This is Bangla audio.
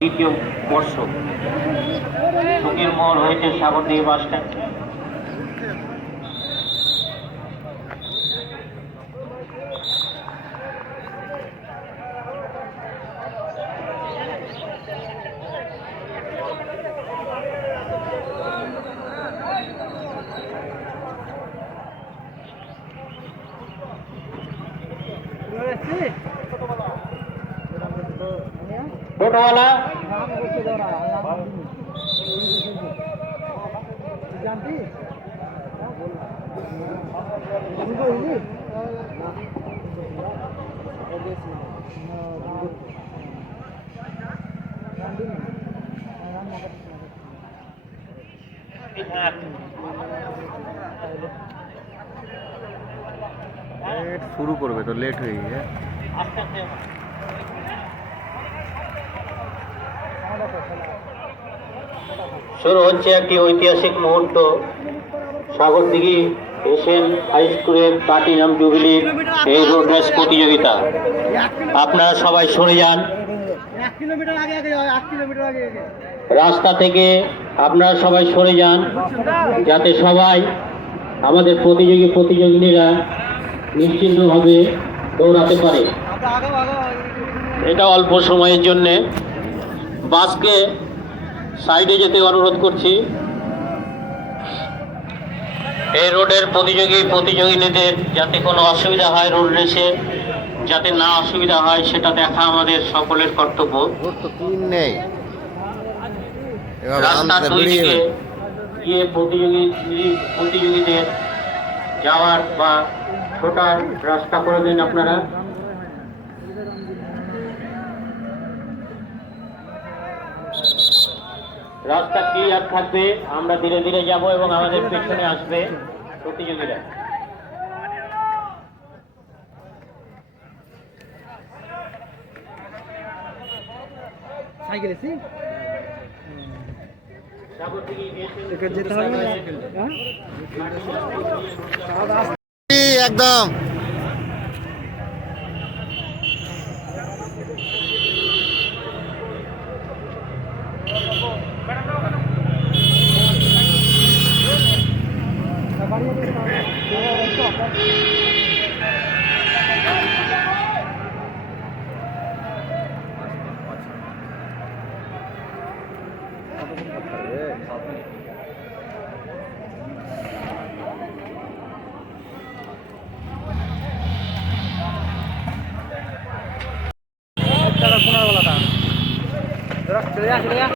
দ্বিতীয় বর্ষ ফকির মোড় হয়েছে সাগরদিঘি বাস স্ট্যান্ড। টোটোওয়ালা শুরু করবে তো লেট হয়ে গিয়ে। শুরু হচ্ছে একটি ঐতিহাসিক মুহূর্ত। সাগরদিঘি এশিয়ান হাই স্কুলের প্লাটিনাম জুবিলির এই রোড রেস প্রতিযোগিতা। আপনারা সবাই সরে যান রাস্তা থেকে, আপনারা সবাই সরে যান যাতে সবাই আমাদের প্রতিযোগিনীরা নিশ্চিন্তভাবে দৌড়াতে পারে। এটা অল্প সময়ের জন্যে। বাসকে সাইডে যেতে অনুরোধ করছি। এই রোডের প্রতিযোগিনীদের যাতে কোনো অসুবিধা হয়, রোড রেসে যাতে না অসুবিধা হয় সেটা দেখা আমাদের সকলের কর্তব্য। রাস্তার দুই দিকে গিয়ে প্রতিযোগীদের যাওয়ার বা ছোটার রাস্তা করে দিন আপনারা। রাস্তা ক্লিয়ার থাকবে, আমরা ধীরে ধীরে যাব এবং আমাদের পেছনে আসবে প্রতিযোগীরা। একদম চলে